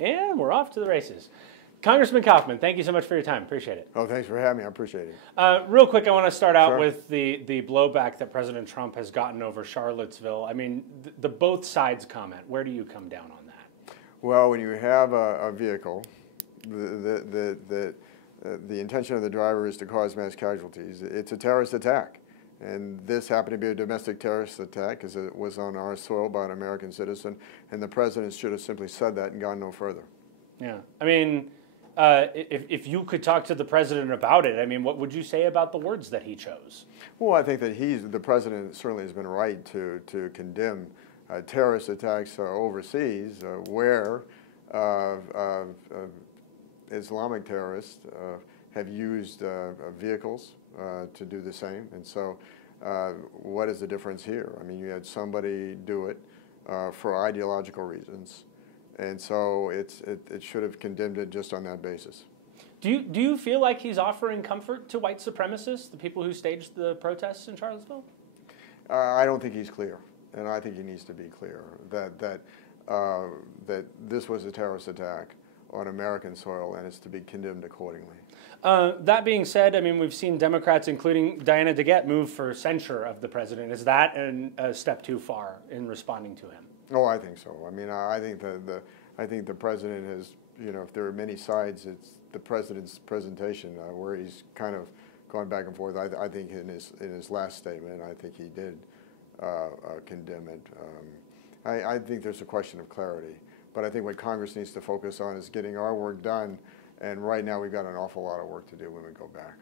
And we're off to the races. Congressman Coffman, thank you so much for your time. Appreciate it. Oh, thanks for having me. I appreciate it. Real quick, I want to start out Sure. with the blowback that President Trump has gotten over Charlottesville. I mean, the both sides comment. Where do you come down on that? Well, when you have a vehicle, the intention of the driver is to cause mass casualties. It's a terrorist attack. And this happened to be a domestic terrorist attack because it was on our soil by an American citizen. And the president should have simply said that and gone no further. Yeah. I mean, if you could talk to the president about it, I mean, what would you say about the words that he chose? Well, I think that the president certainly has been right to condemn terrorist attacks overseas where Islamic terrorists have used vehicles to do the same. And so what is the difference here? I mean, you had somebody do it for ideological reasons. And so it should have condemned it just on that basis. Do you feel like he's offering comfort to white supremacists, the people who staged the protests in Charlottesville? I don't think he's clear, and I think he needs to be clear that this was a terrorist attack on American soil, and it's to be condemned accordingly. That being said, I mean, we've seen Democrats, including Diana DeGette, move for censure of the president. Is that a step too far in responding to him? Oh, I think so. I mean, I think the president has, if there are many sides, it's the president's presentation where he's kind of gone back and forth. I think in his last statement, I think he did condemn it. I think there's a question of clarity, but I think what Congress needs to focus on is getting our work done. And right now, we've got an awful lot of work to do when we go back.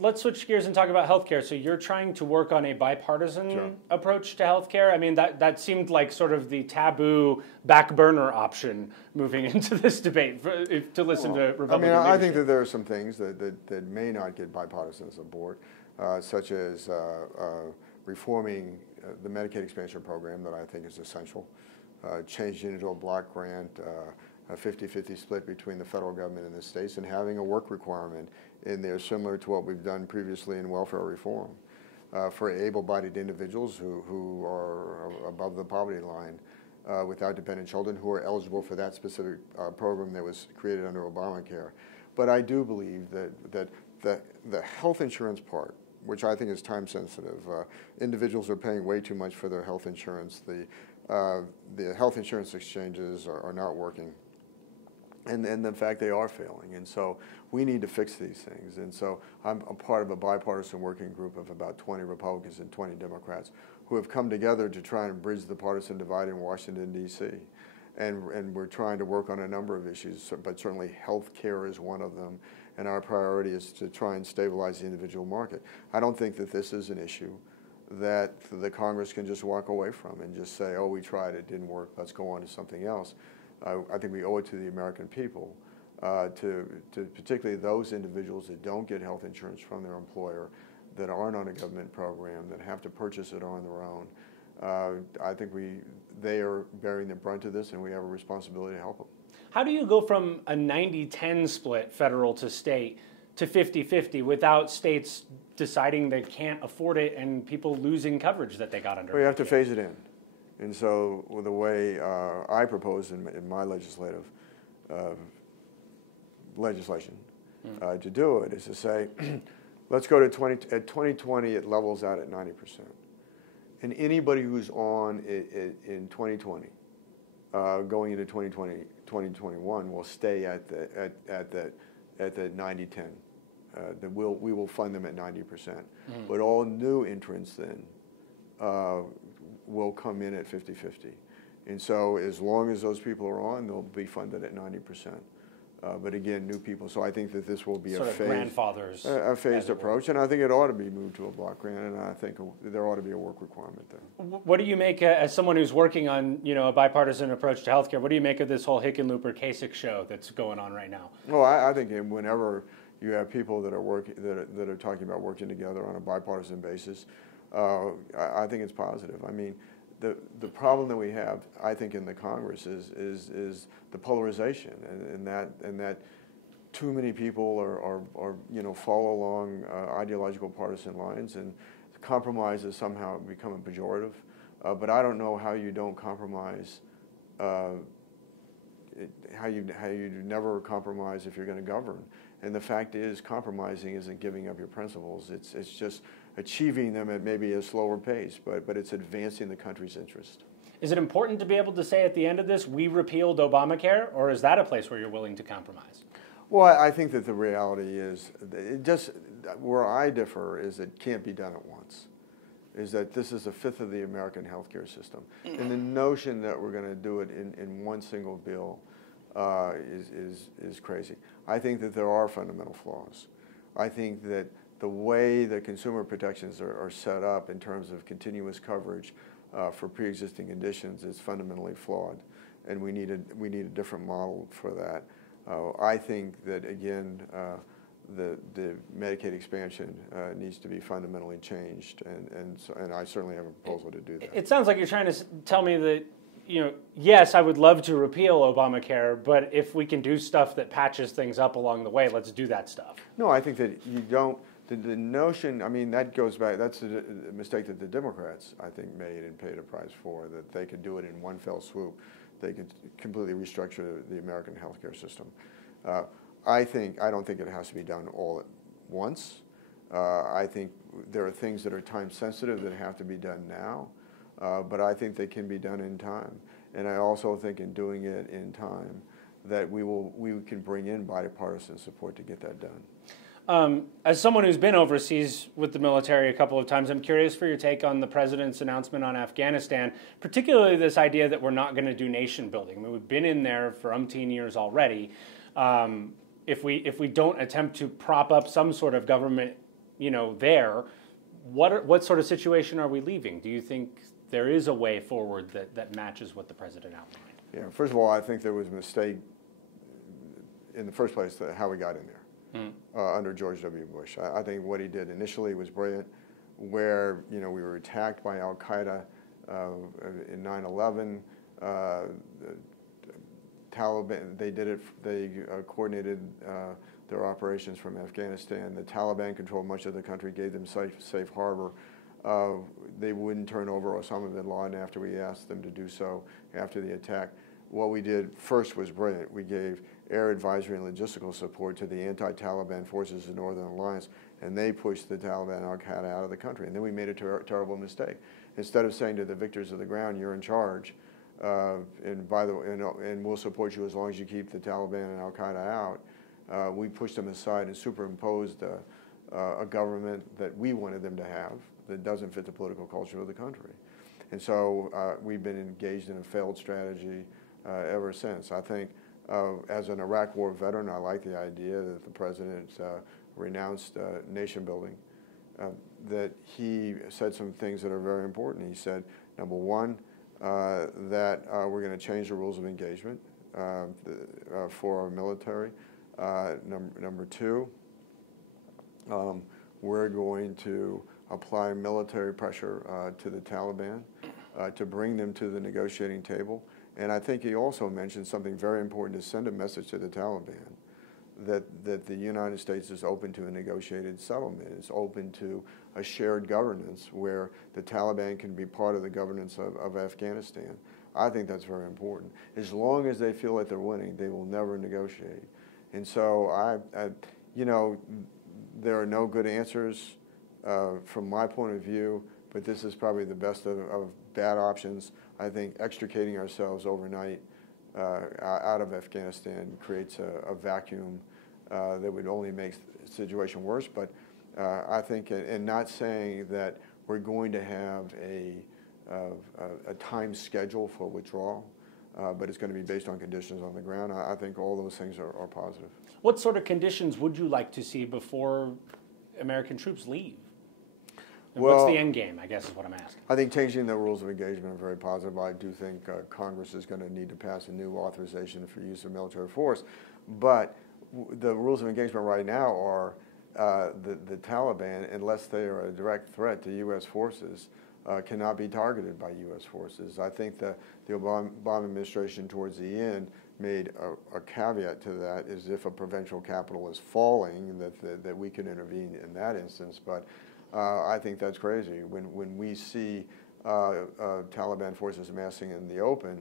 Let's switch gears and talk about healthcare. So you're trying to work on a bipartisan Sure. approach to healthcare. I mean, that seemed like sort of the taboo back burner option moving into this debate to listen to Republican I mean, I think leadership. that there are some things that may not get bipartisan support, such as reforming the Medicaid expansion program that I think is essential, changing it into a block grant, a 50-50 split between the federal government and the states, and having a work requirement in there similar to what we've done previously in welfare reform for able-bodied individuals who are above the poverty line without dependent children who are eligible for that specific program that was created under Obamacare. But I do believe that the health insurance part, which I think is time sensitive, individuals are paying way too much for their health insurance. The health insurance exchanges are not working. And in fact, they are failing. And so we need to fix these things. And so I'm a part of a bipartisan working group of about 20 Republicans and 20 Democrats who have come together to try and bridge the partisan divide in Washington, D.C. And we're trying to work on a number of issues, but certainly health care is one of them. And our priority is to try and stabilize the individual market. I don't think that this is an issue that the Congress can just walk away from and just say, oh, we tried, it didn't work, let's go on to something else. I think we owe it to the American people, to particularly those individuals that don't get health insurance from their employer, that aren't on a government program, that have to purchase it on their own. I think they are bearing the brunt of this, and we have a responsibility to help them. How do you go from a 90-10 split, federal to state, to 50-50 without states deciding they can't afford it and people losing coverage that they got under? Well, you have to phase it in. And so the way I propose in my legislation to do it is to say, let's go to 2020, it levels out at 90%. And anybody who's on in 2020, going into 2021, will stay at the 90-10. We will fund them at 90%. But all new entrants then will come in at 50-50. And so as long as those people are on, they'll be funded at 90%. But again, new people. So I think that this will be a phased approach, and I think it ought to be moved to a block grant, and I think there ought to be a work requirement there. What do you make, as someone who's working on a bipartisan approach to healthcare, what do you make of this whole Hickenlooper-Kasich show that's going on right now? Well, I think whenever you have people that are talking about working together on a bipartisan basis, I think it's positive. I mean, the problem that we have, I think, in the Congress is the polarization, and that too many people are follow along ideological partisan lines, and compromise has somehow become a pejorative. But I don't know how you don't compromise how you never compromise if you're going to govern. And the fact is, compromising isn't giving up your principles. It's just achieving them at maybe a slower pace, but it's advancing the country's interest. Is it important to be able to say at the end of this, we repealed Obamacare, or is that a place where you're willing to compromise? Well, I think that the reality is, where I differ is it can't be done at once. Is that this is a fifth of the American healthcare system. And the notion that we're going to do it in one single bill is crazy. I think that there are fundamental flaws. I think that the way the consumer protections are set up in terms of continuous coverage for pre-existing conditions is fundamentally flawed, and we need a different model for that. I think that again, the Medicaid expansion needs to be fundamentally changed, and I certainly have a proposal to do that. It sounds like you're trying to tell me that, yes, I would love to repeal Obamacare, but if we can do stuff that patches things up along the way, let's do that stuff. No, I think that you don't. The notion, I mean, that goes back, that's a mistake that the Democrats, I think, made and paid a price for, that they could do it in one fell swoop. They could completely restructure the American healthcare system. I don't think it has to be done all at once. I think there are things that are time sensitive that have to be done now, but I think they can be done in time. And I also think in doing it in time that we can bring in bipartisan support to get that done. As someone who's been overseas with the military a couple of times, I'm curious for your take on the president's announcement on Afghanistan, particularly this idea that we're not going to do nation building. I mean, we've been in there for umpteen years already. If we don't attempt to prop up some sort of government, there, what sort of situation are we leaving? Do you think there is a way forward that matches what the president outlined? Yeah. First of all, I think there was a mistake in the first place how we got in there. Under George W. Bush. I think what he did initially was brilliant, where we were attacked by Al-Qaeda in 9/11. Taliban, they coordinated their operations from Afghanistan. The Taliban controlled much of the country, gave them safe harbor. They wouldn't turn over Osama bin Laden after we asked them to do so after the attack. What we did first was brilliant. We gave air advisory and logistical support to the anti-Taliban forces of the Northern Alliance, and they pushed the Taliban and Al-Qaeda out of the country. And then we made a terrible mistake. Instead of saying to the victors of the ground, "You're in charge," and by the way, and we'll support you as long as you keep the Taliban and Al-Qaeda out, we pushed them aside and superimposed a government that we wanted them to have that doesn't fit the political culture of the country. And so we've been engaged in a failed strategy ever since. I think as an Iraq War veteran, I like the idea that the president renounced nation building, that he said some things that are very important. He said, number one, that we're going to change the rules of engagement for our military. Number two, we're going to apply military pressure to the Taliban to bring them to the negotiating table. And I think he also mentioned something very important, to send a message to the Taliban that the United States is open to a negotiated settlement. It's open to a shared governance where the Taliban can be part of the governance of Afghanistan. I think that's very important. As long as they feel like they're winning, they will never negotiate. And so there are no good answers from my point of view, but this is probably the best of bad options. I think extricating ourselves overnight out of Afghanistan creates a vacuum that would only make the situation worse. But I think, and not saying that we're going to have a time schedule for withdrawal, but it's going to be based on conditions on the ground. I think all those things are positive. What sort of conditions would you like to see before American troops leave? And what's the end game, I guess, is what I'm asking. I think changing the rules of engagement are very positive. I do think Congress is going to need to pass a new authorization for use of military force. But the rules of engagement right now are the Taliban, unless they are a direct threat to U.S. forces, cannot be targeted by U.S. forces. I think the Obama administration towards the end made a caveat to that, is if a provincial capital is falling, that we can intervene in that instance. But I think that's crazy. When we see Taliban forces amassing in the open,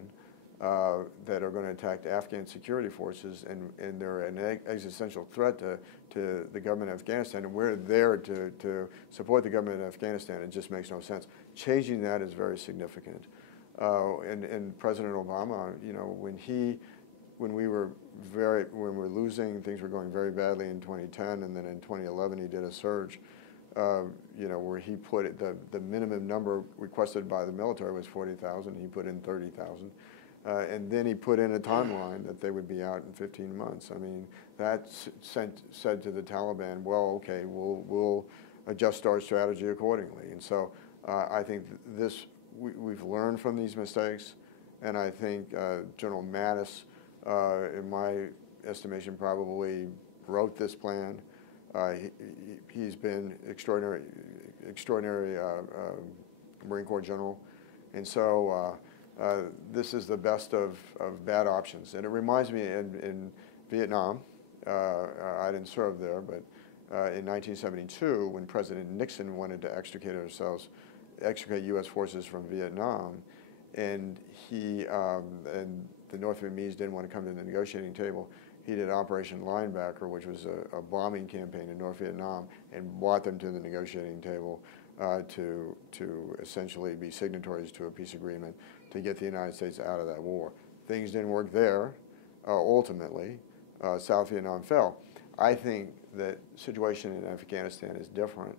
that are going to attack the Afghan security forces, and they're an existential threat to the government of Afghanistan, and we're there to support the government of Afghanistan. It just makes no sense. Changing that is very significant. And President Obama, you know, when we were losing, things were going very badly in 2010, and then in 2011 he did a surge, you know, where he put the minimum number requested by the military was 40,000. He put in 30,000. And then he put in a timeline that they would be out in 15 months. I mean, that said to the Taliban, well, okay, we'll adjust our strategy accordingly. And so I think we've learned from these mistakes, and I think General Mattis, in my estimation, probably wrote this plan. He's been extraordinary Marine Corps general, and so this is the best of bad options. And it reminds me in Vietnam, I didn't serve there, but in 1972, when President Nixon wanted to extricate U.S. forces from Vietnam, and and the North Vietnamese didn't want to come to the negotiating table, he did Operation Linebacker, which was a bombing campaign in North Vietnam, and brought them to the negotiating table to essentially be signatories to a peace agreement to get the United States out of that war. Things didn't work there. Ultimately, South Vietnam fell. I think that situation in Afghanistan is different,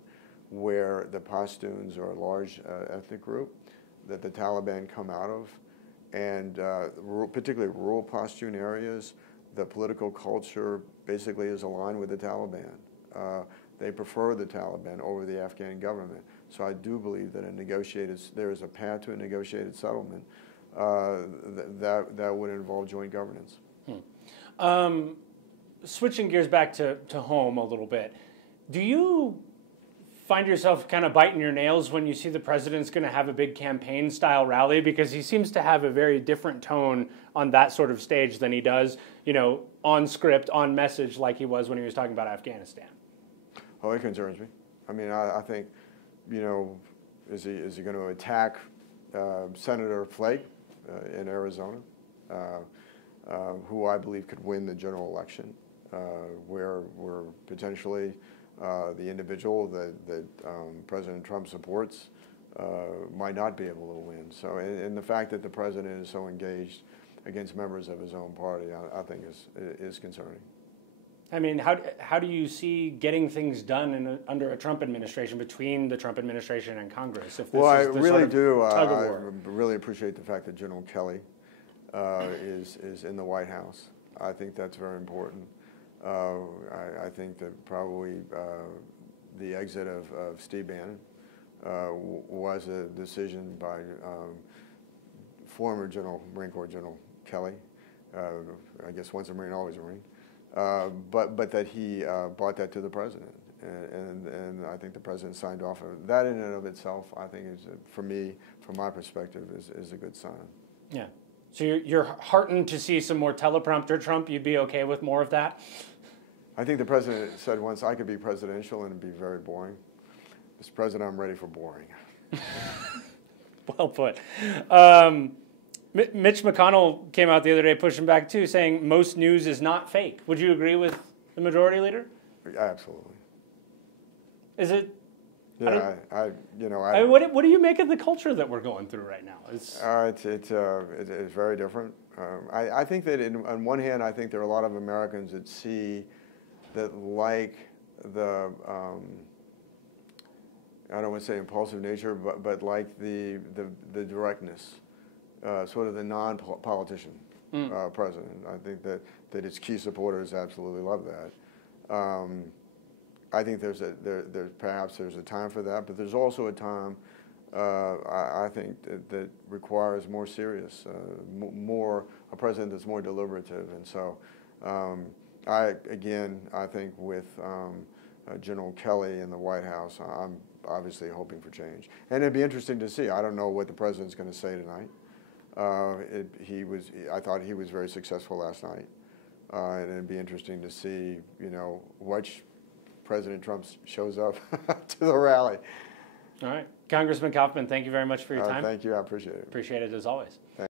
where the Pashtuns are a large ethnic group that the Taliban come out of, and particularly rural Pashtun areas, the political culture basically is aligned with the Taliban. They prefer the Taliban over the Afghan government. So I do believe that there is a path to a negotiated settlement that would involve joint governance. Switching gears back to home a little bit, do you find yourself kind of biting your nails when you see the president's going to have a big campaign-style rally? Because he seems to have a very different tone on that sort of stage than he does, you know, on script, on message, like he was when he was talking about Afghanistan. Oh, it concerns me. I mean, I think, you know, is he going to attack Senator Flake in Arizona, who I believe could win the general election, where potentially the individual that President Trump supports might not be able to win. So, and the fact that the president is so engaged against members of his own party, I think is concerning. I mean, how do you see getting things done under a Trump administration, between the Trump administration and Congress? If this I is the really sort of do. tug of I war? really appreciate the fact that General Kelly is in the White House. I think that's very important. I think that probably the exit of Steve Bannon was a decision by former Marine Corps General Kelly. I guess once a Marine, always a Marine. But that he brought that to the president, and I think the president signed off on it. That in and of itself, I think, is, for me, from my perspective, is a good sign. Yeah. So you're heartened to see some more teleprompter Trump? You'd be okay with more of that? I think the president said once, I could be presidential and it'd be very boring. Mr. President, I'm ready for boring. Well put. Mitch McConnell came out the other day pushing back too, saying most news is not fake. Would you agree with the majority leader? Absolutely. Is it? Yeah, what do you make of the culture that we're going through right now? It's very different. I think that on one hand, I think there are a lot of Americans that see that like the I don't want to say impulsive nature, but like the directness. Sort of the non-politician president. I think that his key supporters absolutely love that. I think perhaps there's a time for that, but there's also a time I think that requires more serious, a president that's more deliberative. And so I think with General Kelly in the White House, I'm obviously hoping for change. And it'd be interesting to see. I don't know what the president's going to say tonight. I thought he was very successful last night, and it'd be interesting to see, which President Trump shows up to the rally. All right, Congressman Coffman, thank you very much for your time. Thank you, I appreciate it. Appreciate it as always.